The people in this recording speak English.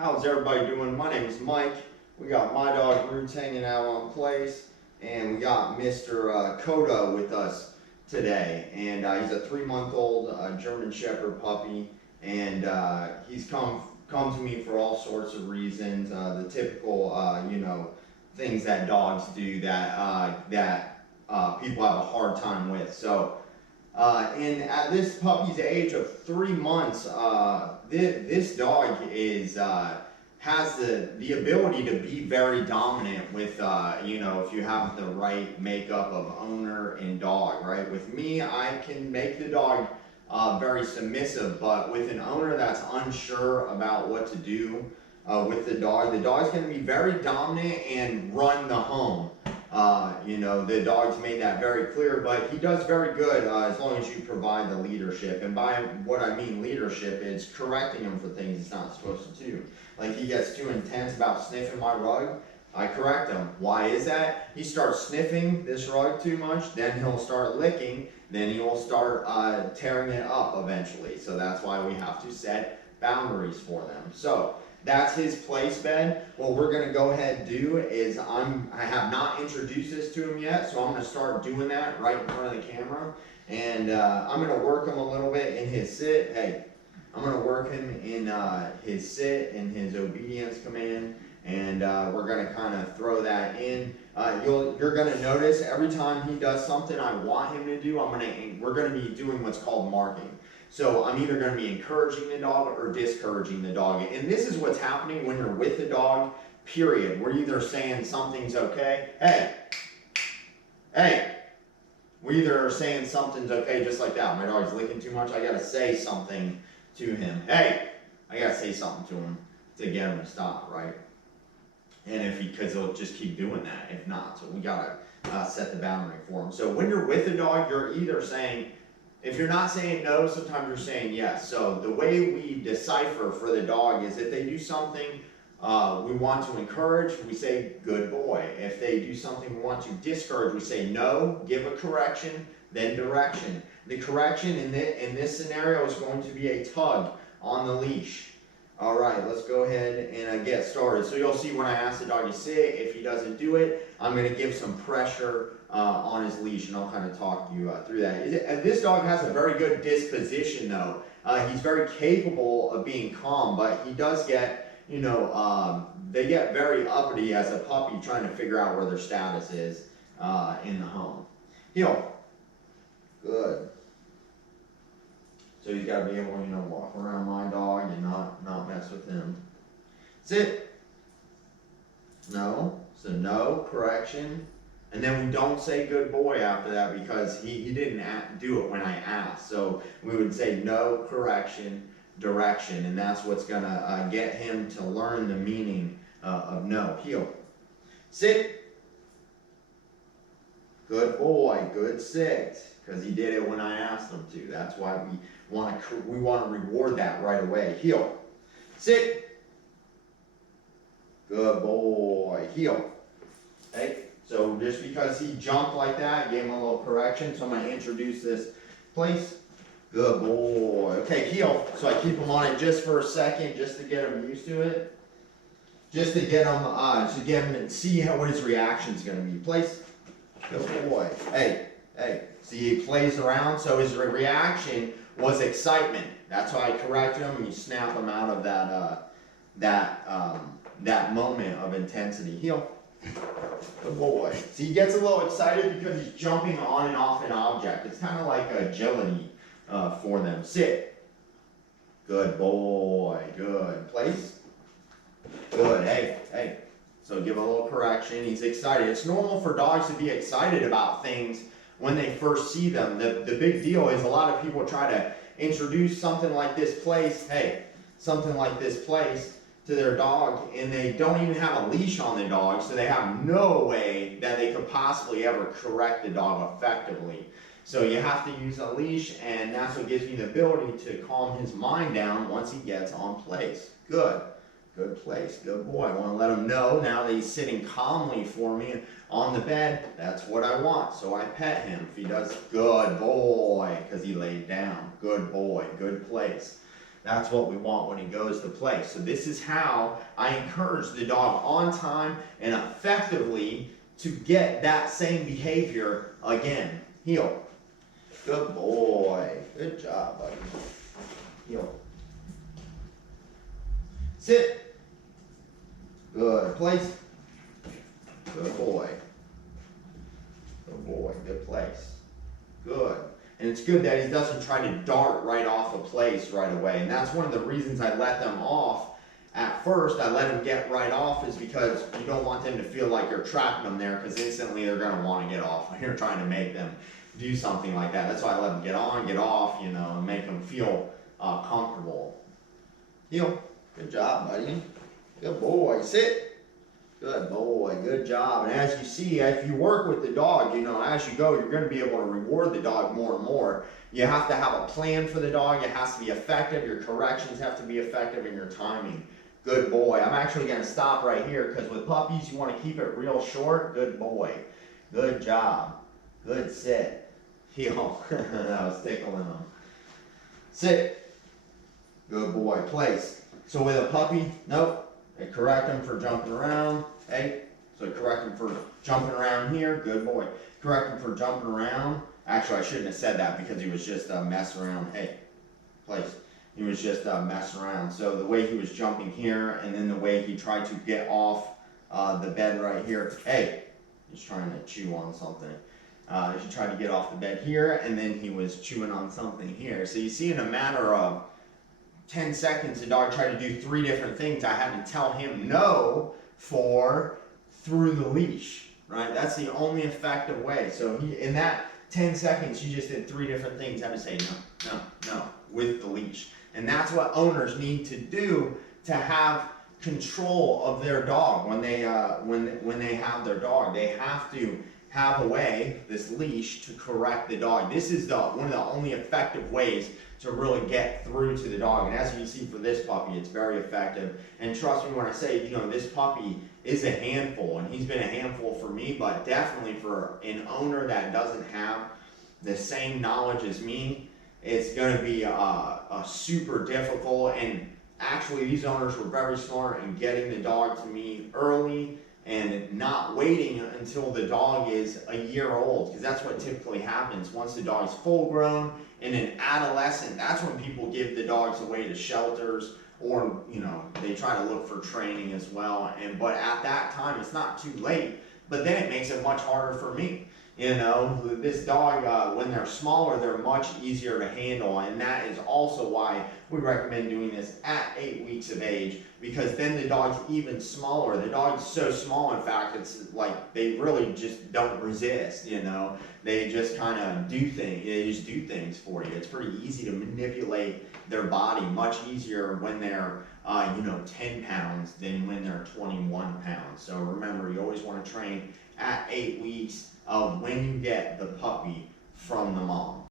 How's everybody doing? My name is Mike. We got my dog Roots hanging out on place, and we got Mr. Koda with us today. And he's a 3-month-old German Shepherd puppy, and he's come to me for all sorts of reasons. The typical, things that dogs do that people have a hard time with. So. And at this puppy's age of 3 months, this dog has the ability to be very dominant with, if you have the right makeup of owner and dog, right? With me, I can make the dog very submissive, but with an owner that's unsure about what to do with the dog's going to be very dominant and run the home. The dog's made that very clear, but he does very good as long as you provide the leadership. And by what I mean leadership, it's correcting him for things he's not supposed to do. Like he gets too intense about sniffing my rug, I correct him. Why is that? He starts sniffing this rug too much, then he'll start licking, then he will start tearing it up eventually. So that's why we have to set boundaries for them. So that's his place bed. What we're going to go ahead and do is I have not introduced this to him yet, so I'm going to start doing that right in front of the camera. And I'm going to work him a little bit in his sit. Hey, I'm going to work him in his sit and his obedience command, and we're going to kind of throw that in. You're going to notice every time he does something I want him to do, we're going to be doing what's called marking. So I'm either going to be encouraging the dog or discouraging the dog. And this is what's happening when you're with the dog, period. We're either saying something's okay. Hey. We either are saying something's okay just like that. My dog's licking too much. I got to say something to him. Hey, I got to say something to him to get him to stop, right? And because he'll just keep doing that if not. So we got to set the boundary for him. So when you're with the dog, you're either saying, if you're not saying no, sometimes you're saying yes. So the way we decipher for the dog is if they do something we want to encourage, we say good boy. If they do something we want to discourage, we say no, give a correction, then direction. The correction in this scenario is going to be a tug on the leash. All right, let's go ahead and get started. So you'll see when I ask the dog to sit, if he doesn't do it, I'm going to give some pressure on his leash, and I'll kind of talk you through that. This dog has a very good disposition, though. He's very capable of being calm, but he does get, they get very uppity as a puppy trying to figure out where their status is in the home. Heel. Good. So he's got to be able to, walk around my dog and not mess with him. Sit. No. So no, correction. And then we don't say good boy after that because he didn't do it when I asked. So we would say no, correction, direction. And that's what's going to get him to learn the meaning of no. Heel. Sit. Good boy, good sit. Because he did it when I asked him to. That's why we want to reward that right away. Heel. Sit. Good boy. Heel. Okay. So just because he jumped like that, gave him a little correction. So I'm going to introduce this place. Good boy. Okay, heel. So I keep him on it just for a second, just to get him used to it. Just to get him, and see what his reaction is going to be. Place. Good boy. Hey. See, he plays around, so his reaction was excitement. That's why I corrected him, and you snap him out of that moment of intensity. Heel. Good boy. See, he gets a little excited because he's jumping on and off an object. It's kind of like agility for them. Sit. Good boy. Good. Place. Good. Hey. So give a little correction. He's excited. It's normal for dogs to be excited about things when they first see them. The big deal is a lot of people try to introduce something like this place, to their dog, and they don't even have a leash on the dog, so they have no way that they could possibly ever correct the dog effectively. So you have to use a leash, and that's what gives me the ability to calm his mind down once he gets on place. Good. Good place, good boy. I want to let him know now that he's sitting calmly for me on the bed. That's what I want. So I pet him. If he does, good boy, because he laid down. Good boy, good place. That's what we want when he goes to play. So this is how I encourage the dog on time and effectively to get that same behavior again. Heel. Good boy. Good job, buddy. Heel. Sit. Good. Place. Good boy. Good boy. Good place. Good. And it's good that he doesn't try to dart right off a place right away. And that's one of the reasons I let them off at first. I let them get right off is because you don't want them to feel like you're trapping them there, because instantly they're going to want to get off when you're trying to make them do something like that. That's why I let them get on, get off, you know, and make them feel comfortable. Heel. Good job, buddy. Good boy. Sit. Good boy, good job. And as you see, if you work with the dog, you know, as you go, you're going to be able to reward the dog more and more. You have to have a plan for the dog. It has to be effective. Your corrections have to be effective, and your timing. Good boy. I'm actually going to stop right here, because with puppies, you want to keep it real short. Good boy. Good job. Good sit. Heel. I was tickling them. Sit. Good boy. Place. So with a puppy, nope. Okay, correct him for jumping around. Hey, so correct him for jumping around here. Good boy. Correct him for jumping around. Actually, I shouldn't have said that, because he was just messing around. Hey, place. He was just messing around. So the way he was jumping here, and then the way he tried to get off the bed right here. Hey, he's trying to chew on something. He tried to get off the bed here, and then he was chewing on something here. So you see, in a matter of 10 seconds, the dog tried to do 3 different things. I had to tell him no through the leash, right? That's the only effective way. So in that 10 seconds, you just did 3 different things. I had to say no, no, no with the leash. And that's what owners need to do to have control of their dog when they have their dog. They have to have a way, this leash, to correct the dog. This is one of the only effective ways to really get through to the dog. And as you can see for this puppy, it's very effective. And trust me when I say, you know, this puppy is a handful, and he's been a handful for me, but definitely for an owner that doesn't have the same knowledge as me, it's going to be super difficult. And actually, these owners were very smart in getting the dog to me early and not waiting until the dog is a year old, because that's what typically happens. Once the dog's full grown and an adolescent, that's when people give the dogs away to shelters, or, you know, they try to look for training as well. But at that time, it's not too late, but then it makes it much harder for me. You know, this dog, when they're smaller, they're much easier to handle, and that is also why we recommend doing this at 8 weeks of age, because then the dog's even smaller. The dog's so small, in fact, it's like they really just don't resist, you know. They just kind of do things. They just do things for you. It's pretty easy to manipulate their body, much easier when they're, 10 pounds than when they're 21 pounds. So remember, you always want to train at 8 weeks of when you get the puppy from the mom.